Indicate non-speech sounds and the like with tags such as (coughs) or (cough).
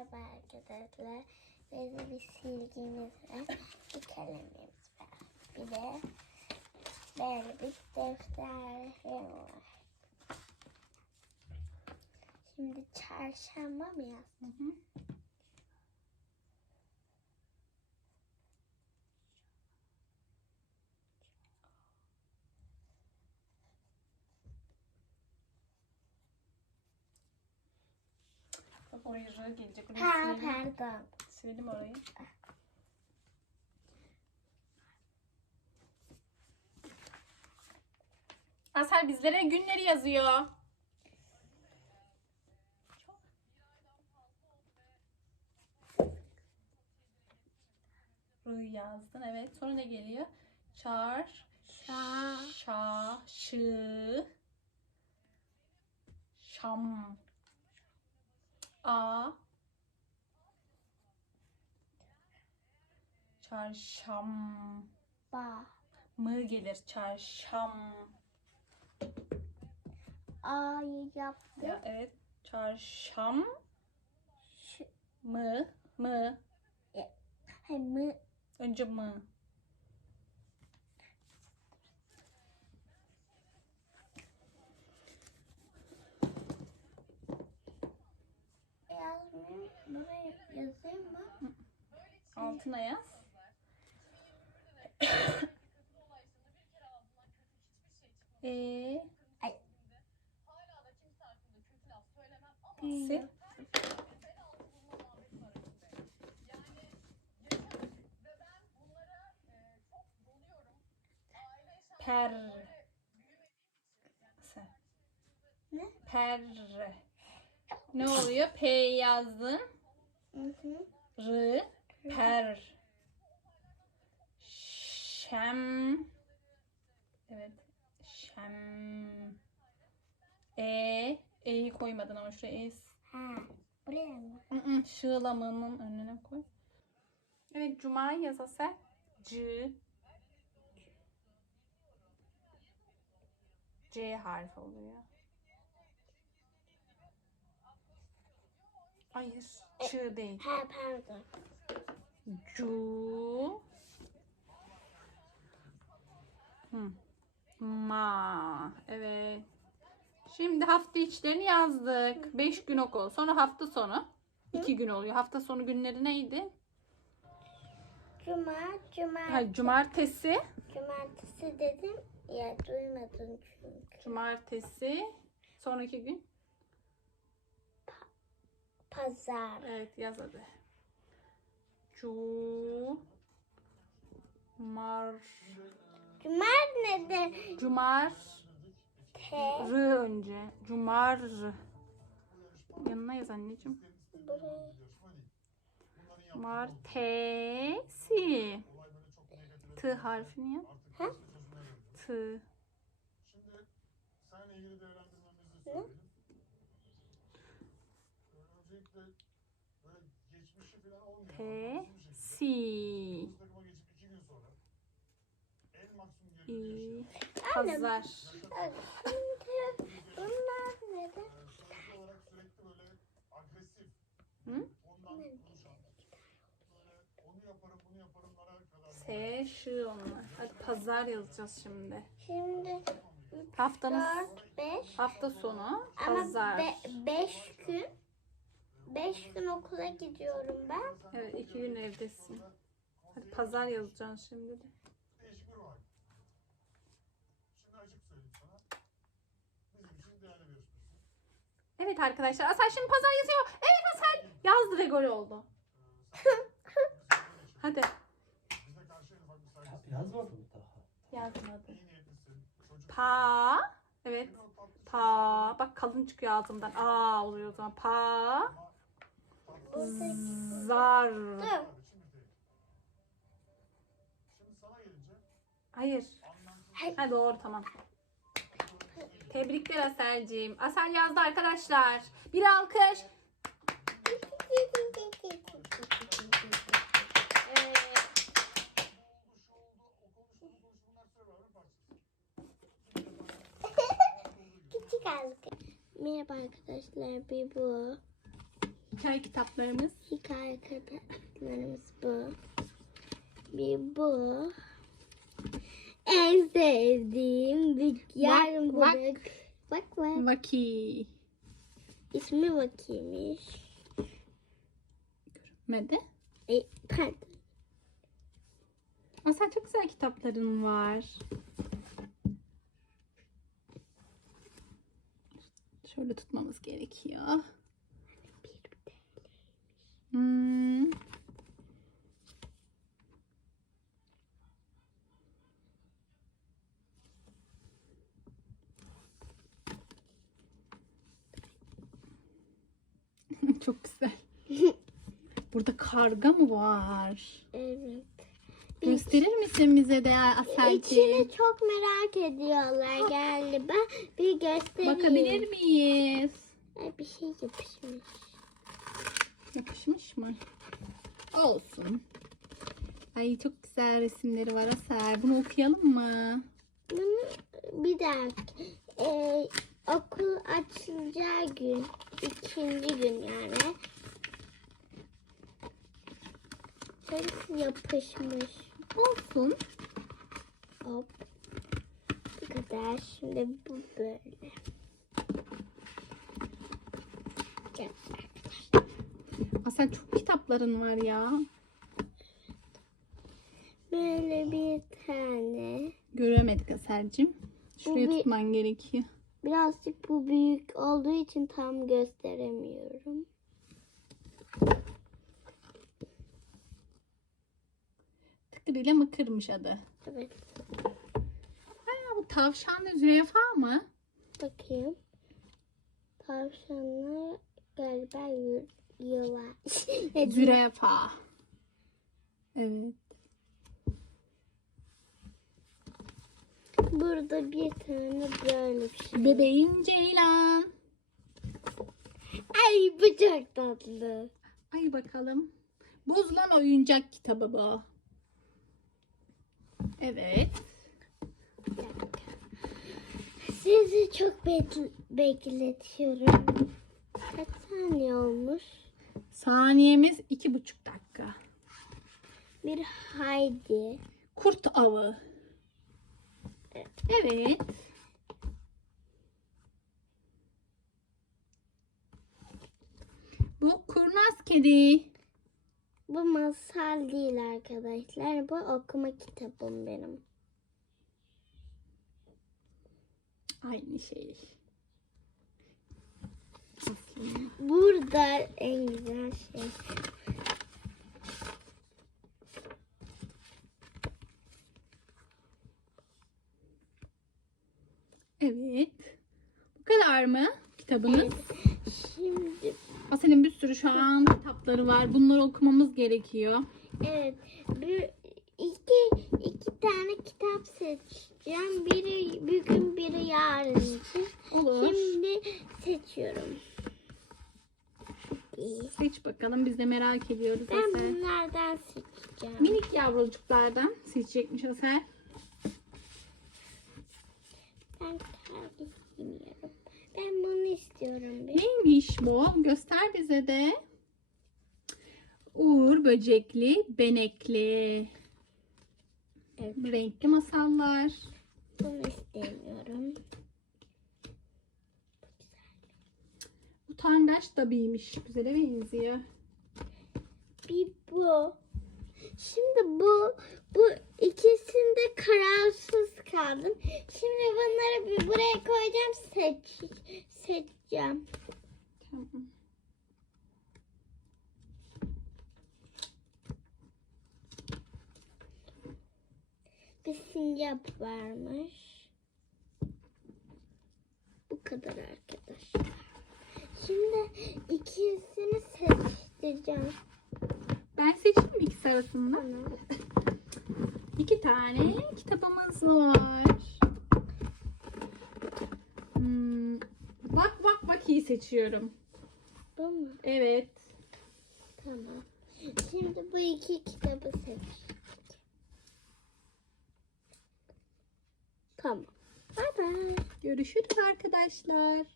Merhaba arkadaşlar. Böyle bir silgimiz var. Bir kalemimiz var. Bir de böyle bir defterim var. Şimdi çarşamba mı yaz? Hı hı. Bak oraya gelecek. Orayı Ha silelim. pardon. Silelim orayı. Asel bizlere günleri yazıyor. R yazdın evet. Sonra ne geliyor? Çar, Şa. şa, şı, şam, a, çarşam, Ba. mı gelir. Çarşam. A'yı yaptım. Ya evet. Çarşam Şu. mı mı Hem mı? önce mı Yazmıyor. Buraya yazayım mı? altına yaz. (coughs) e Ay. sil. Per. Ne? Per. Ne oluyor? P yazdın. R. Per. Şem. Evet. Şem. E. E'yi koymadın ama şuraya E. Ha. Buraya mı? Hı hı, Şığlamanın önüne koy. Evet, Cuma'yı yaz Asel. C. C harfi oluyor. Hayır, Ç değil. Ha pardon. Cu. Hı. Ma. Evet. Şimdi hafta içlerini yazdık. 5 gün okul. Sonra hafta sonu. 2 gün oluyor. Hafta sonu günleri neydi? Cuma, cuma, Hayır, cumartesi. cumartesi dedim. Ya duymadın çünkü. Cumartesi. Sonraki gün. Pazar. Evet yaz hadi. Cu. Mar. Cumar nedir? Cumar. T. R önce. Cumar. Yanına yaz anneciğim. Buraya. Martesi. T harfini yap. Ha? T. Şimdi seninle ilgili değerlendirmemizi söyleyelim. Öncelikle böyle geçmişi falan olmuyor. Şekilde Si. bu takıma geçip iki gün sonra en maksimum İ. gerilim Pazar. Bunlar olarak sürekli böyle agresif. Hı? Ondan konuşan. Böyle onu yaparım bunu yaparımlara kadar. S. Ş onlar. Hadi pazar yazacağız şimdi. Şimdi Haftamız 4, 5. hafta sonu. Ama Pazar. 5 gün. 5 gün okula gidiyorum ben. Evet iki gün evdesin. Hadi pazar yazacağız şimdi de. Değişik bir ruh hali. Şimdi açık söyleyeyim sana. Bizim için değerli bir yarışması. Evet arkadaşlar Asel şimdi pazar yazıyor. Evet Asel yazdı ve gol oldu. (laughs) Hadi. Saygısızlık. Yazmadım daha. Yazmadı. Pa. Evet. Pa. Bak kalın çıkıyor ağzımdan. Aa oluyor o zaman. Pa. Gelince Hayır. Ha doğru tamam. Tebrikler Asel'cim. Asel yazdı arkadaşlar. Bir alkış. Küçük halka. Merhaba arkadaşlar bir bu. Hikaye kitaplarımız. Hikaye kitaplarımız bu. Bir bu. En sevdiğim bir yarım bak. budak. Bak bak. Vaki. İsmi Vaki'ymiş. Mede. E, pardon. Aa, sen çok güzel kitapların var. Şöyle tutmamız gerekiyor. Hmm. Çok güzel. (laughs) Burada karga mı var? Evet. Gösterir misin bize de Aselci? İçini çok merak ediyorlar galiba. Bir göstereyim. Bakabilir miyiz? Ay, bir şey yapışmış. Yakışmış mı? Olsun. Ay çok güzel resimleri var Asel. Bunu okuyalım mı? Bunu bir dakika. Ee, okul açılacağı gün. ikinci gün yapışmış. Olsun. Hop. Bu kadar. Şimdi bu böyle. Gel. Asel çok kitapların var ya. Böyle bir tane. Göremedik Asel'cim. Şuraya bir- tutman gerekiyor. Birazcık bu büyük olduğu için tam gösteremiyorum. Tıkır ile mıkırmış adı. Evet. Ha, bu tavşanlı zürafa mı? Bakayım. Tavşanlar galiba y- yavaş. (laughs) Ne diyeyim? Zürafa. Evet. Burada bir tane böyle bir şey. Bebeğin Ceylan. Ay bu çok tatlı. Ay bakalım. Bozulan oyuncak kitabı bu. Evet. Sizi çok bekl- bekletiyorum. Kaç saniye olmuş? Saniyemiz iki buçuk dakika. Bir haydi. Kurt avı. Evet. Bu kurnaz kedi. Bu masal değil arkadaşlar. Bu okuma kitabım benim. Aynı şey. Burada en güzel şey. Evet. Bu kadar mı kitabınız? Şimdi Asel'in bir sürü şu an kitapları var. Bunları okumamız gerekiyor. evet bir iki iki tane kitap seçeceğim. Biri bugün biri yarın için. Olur. Şimdi seçiyorum. Seç bakalım. Biz de merak ediyoruz Ben Asel. bunlardan seçeceğim. Minik yavrucuklardan seçecekmiş Asel. Ben istemiyorum. Ben bunu istiyorum. Bir. Neymiş bu? Göster bize de. Uğur böcekli, benekli. Evet. Renkli masallar. Bunu istemiyorum. Utangaç tabiymiş. Güzele benziyor. Bir bu. Şimdi bu bu ikisinde kararsız kaldım. Şimdi bunları bir buraya koyacağım. Seç seçeceğim. Tamam. Bir sincap varmış. Bu kadar arkadaşlar. Şimdi ikisini seçeceğim. Ben seçeyim mi ikisi arasında? İki tane kitabımız var. Hmm. Bak bak bak iyi seçiyorum. Bu mu? Evet. Tamam. Şimdi bu iki kitabı seç. Tamam. Bye bye. Görüşürüz arkadaşlar.